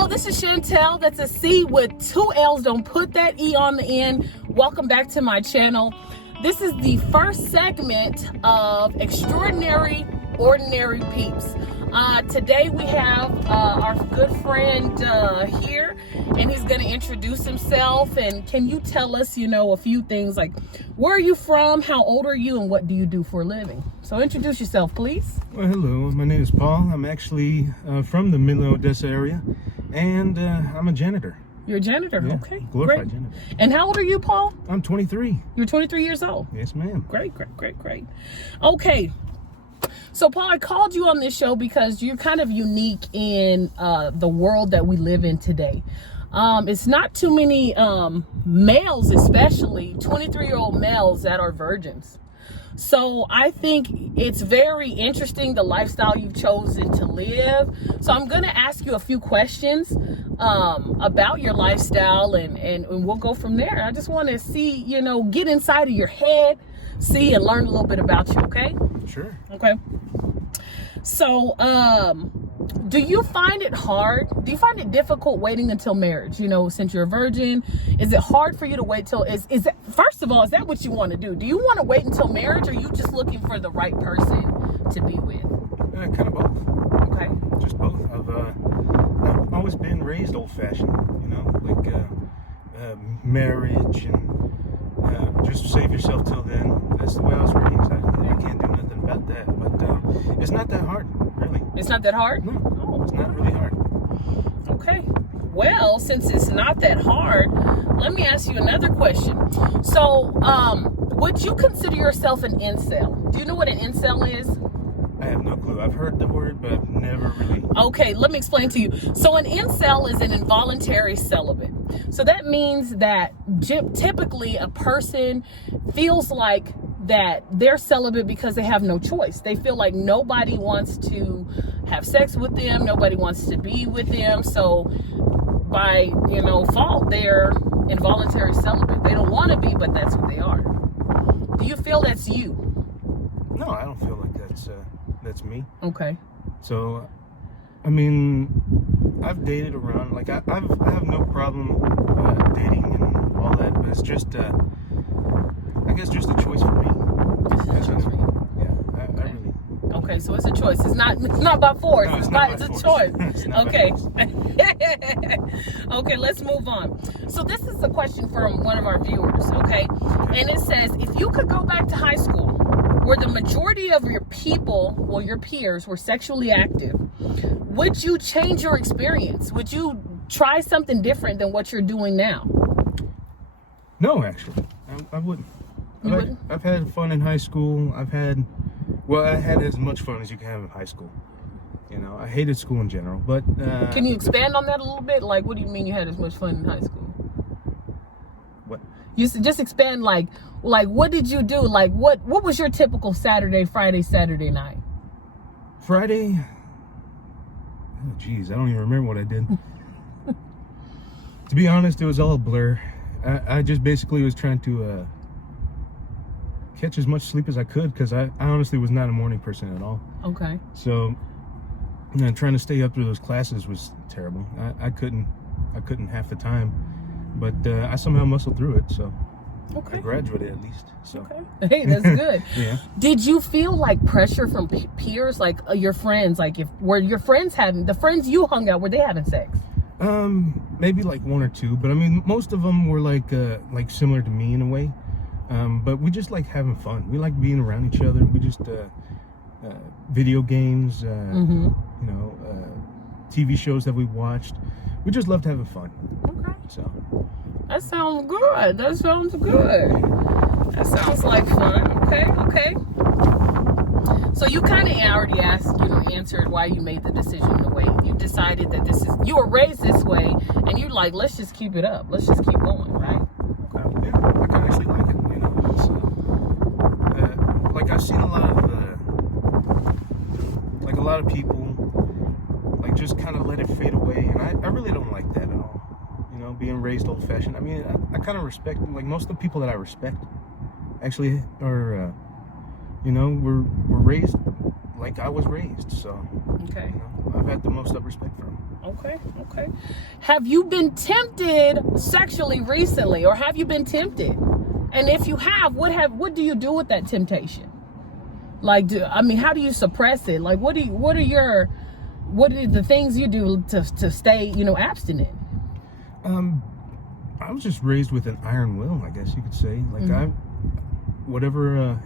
Hello, this is Chantel. That's a C with two L's. Don't put that E on the end. Welcome back to my channel. This is the first segment of Extraordinary Ordinary Peeps. Today we have our good friend here, and he's going to introduce himself. And can you tell us, a few things like where are you from, how old are you, and what do you do for a living? So introduce yourself, please. Well, hello, my name is Paul. I'm actually from the Midland, Odessa area, and I'm a janitor. You're a janitor? Yeah, okay. glorified Great. janitor. And how old are you, Paul? I'm 23. You're 23 years old? Yes, ma'am. Great. Okay. So, Paul, I called you on this show because you're kind of unique in the world that we live in today. It's not too many males, especially 23-year-old males, that are virgins. So I think it's very interesting, the lifestyle you've chosen to live. So I'm going to ask you a few questions about your lifestyle, and we'll go from there. I just want to see, get inside of your head, see and learn a little bit about you, okay? Sure. Okay. So, do you find it hard? Do you find it difficult waiting until marriage? Since you're a virgin, is it hard for you to wait till, first of all, is that what you want to do? Do you want to wait until marriage, or are you just looking for the right person to be with? Kind of both. Okay. Just both. I've always been raised old-fashioned, like marriage and just save yourself till then. That's the way I was raised. I can't do nothing about that, but it's not that hard, really. It's not that hard? No, it's not really hard. Okay. Well, since it's not that hard, let me ask you another question. So, would you consider yourself an incel? Do you know what an incel is? I have no clue. I've heard the word, but I've never really... Okay, let me explain to you. So an incel is an involuntary celibate. So that means that typically a person feels like that they're celibate because they have no choice. They feel like nobody wants to have sex with them, nobody wants to be with them. So by, fault, they're involuntary celibate. They don't want to be, but that's who they are. Do you feel that's you? No, I don't feel like that's me. Okay. So, I've dated around. Like I have no problem dating and all that, but it's just, I guess, just a choice for me. It's a choice for you. Yeah, I really. Okay, so it's a choice. It's not by force. No, it's a choice. It's not Okay. by force. Okay, let's move on. So this is a question from one of our viewers, okay? And it says, if you could go back to high school where the majority of your your peers were sexually active, would you change your experience? Would you try something different than what you're doing now? No, actually, I wouldn't. You wouldn't? I've had fun in high school. I had as much fun as you can have in high school. I hated school in general, but... Can you expand on that a little bit? Like, what do you mean you had as much fun in high school? What? You just expand, like what did you do? Like, what was your typical Friday, Saturday night? Friday? Oh, geez, I don't even remember what I did. To be honest, it was all a blur. I just basically was trying to catch as much sleep as I could, because I honestly was not a morning person at all. Okay. So, trying to stay up through those classes was terrible. I couldn't half the time, but I somehow muscled through it. So. Okay. I graduated at least. So. Okay. Hey, that's good. Yeah. Did you feel like pressure from peers, like your friends, like were your friends the friends you hung out, were they having sex? Maybe like one or two, but most of them were like similar to me in a way. But we just like having fun. We like being around each other. We just video games, TV shows that we watched. We just loved having fun. Okay. So. That sounds good. That sounds like fun. Okay. So you kind of already answered why you made the decision to wait. You decided that you were raised this way, and you're like, let's just keep it up. Let's just keep going, right? Okay. Yeah, I can actually like it. It's, like I've seen a lot of people like just kind of let it fade away, and I really don't like that at all. Being raised old-fashioned. I kind of respect, like, most of the people that I respect actually are, were raised like I was raised. So, I've had the most of respect for them. Okay. Have you been tempted sexually recently, or have you been tempted? And if you have, what do you do with that temptation? Like, how do you suppress it? Like, what are the things you do to stay, abstinent? I was just raised with an iron will, I guess you could say. Like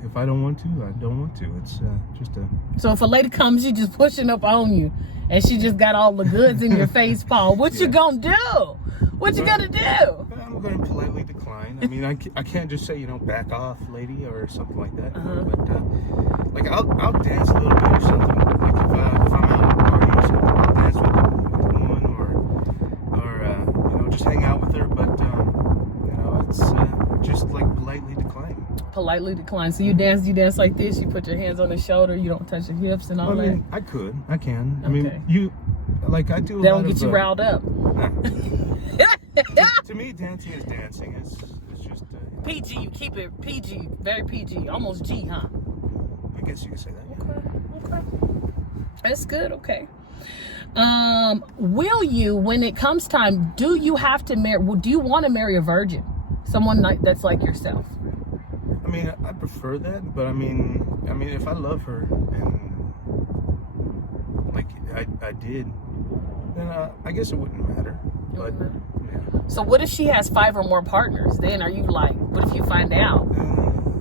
if I don't want to, I don't want to. It's just a. So if a lady comes, she just pushing up on you, and she just got all the goods in your face, Paul. What you gonna do? What you gonna do? I'm gonna politely decline. I mean, I can't just say, back off, lady, or something like that. But like I'll dance a little bit or something. Like if I'm out at a party or something, I'll dance with a woman or just hang out with her. But it's just like politely decline. Politely decline. So you dance like this. You put your hands on the shoulder. You don't touch your hips and all that. I can. I Okay. mean, I do. That don't get you riled up. To me, dancing is dancing. It's just PG. You keep it PG, very PG, almost G, huh? I guess you could say that. Yeah. Okay. That's good. Okay. Will you, when it comes time, do you have to marry? Do you want to marry a virgin, someone that's like yourself? I mean, I prefer that, but I mean, if I love her and like I did, then I guess it wouldn't matter. But yeah. So what if she has 5 or more partners? Then are you like, what if you find out?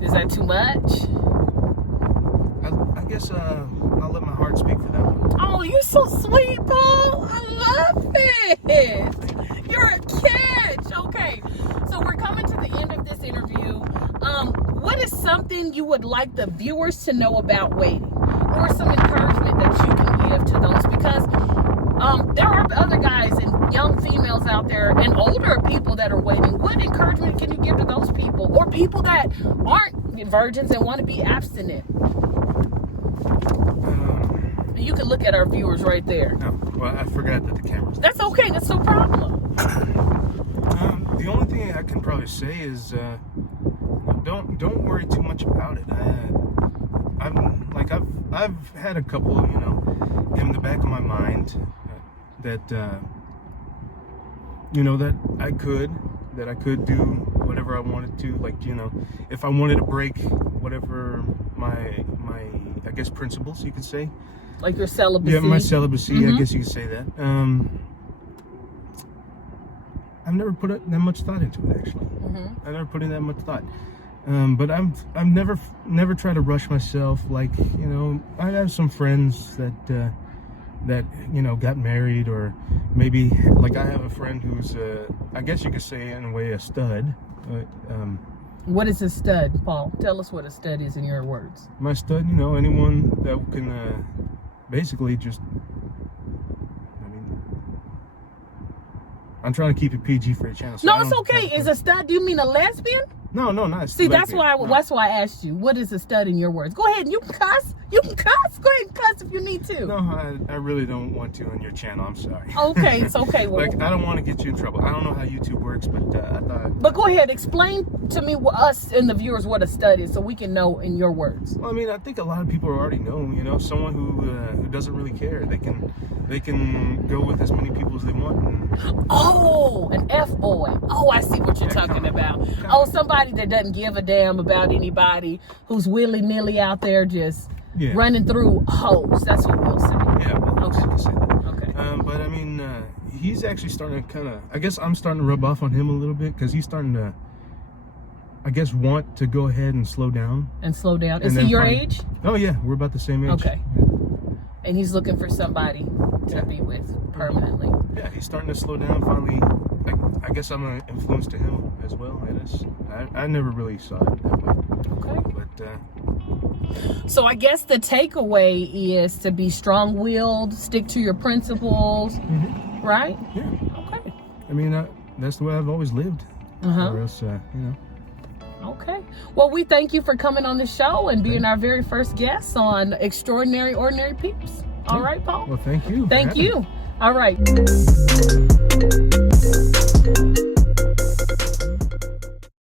Is that too much? I guess I'll let my heart speak for that one. Oh, you're so sweet, Paul. I love it. You're a catch. Okay, so we're coming to the end of this interview. What is something you would like the viewers to know about waiting, or some encouragement that you can give to those? Because there are other guys and young females out there and older people that are waiting. What encouragement can you give to those people, or people that aren't virgins and want to be abstinent? You can look at our viewers right there. No, well, I forgot that the camera's. That's okay. That's no problem. The only thing I can probably say is don't worry too much about it. I've had a couple, in the back of my mind that that I could do whatever I wanted to. Like, if I wanted to break whatever my I guess principles, you could say. Like your celibacy. Yeah, my celibacy. I guess you could say that. I've never put that much thought into it, actually. I never put in that much thought. But I've never tried to rush myself. Like, I have some friends that got married, or maybe like I have a friend who's I guess you could say in a way a stud. What is a stud, Paul? Tell us what a stud is in your words. My stud, anyone that can basically just. I'm trying to keep it PG for the channel. So no, it's okay. Is a stud? Do you mean a lesbian? No, not. See, that's why I asked you. What is a stud in your words? Go ahead. You can cuss. Go ahead and cuss if you need to. No, I really don't want to on your channel. I'm sorry. Okay, it's okay. Well, I don't want to get you in trouble. I don't know how YouTube works, but I thought. But go ahead. Explain to me, us and the viewers, what a stud is, so we can know in your words. Well, I think a lot of people already know. Someone who doesn't really care. They can go with as many people as they want. Oh, an F-boy. Oh, I see what you're talking about. Oh, somebody that doesn't give a damn about anybody, who's willy-nilly out there just running through hoes. That's what we'll say. Yeah, well, okay. You can say that. Okay. But he's actually starting to I guess I'm starting to rub off on him a little bit, because he's starting to, I guess, want to go ahead and slow down. Is he your age? Oh, yeah. We're about the same age. Okay. And he's looking for somebody to be with permanently. Yeah, he's starting to slow down finally. I guess I'm an influence to him as well. I never really saw it that way. Okay. But so I guess the takeaway is to be strong-willed, stick to your principles, right? Yeah. Okay. That's the way I've always lived. Or else, Okay. Well, we thank you for coming on the show and being our very first guest on Extraordinary Ordinary Peeps. All right, Paul? Well, thank you. Thank you. All right.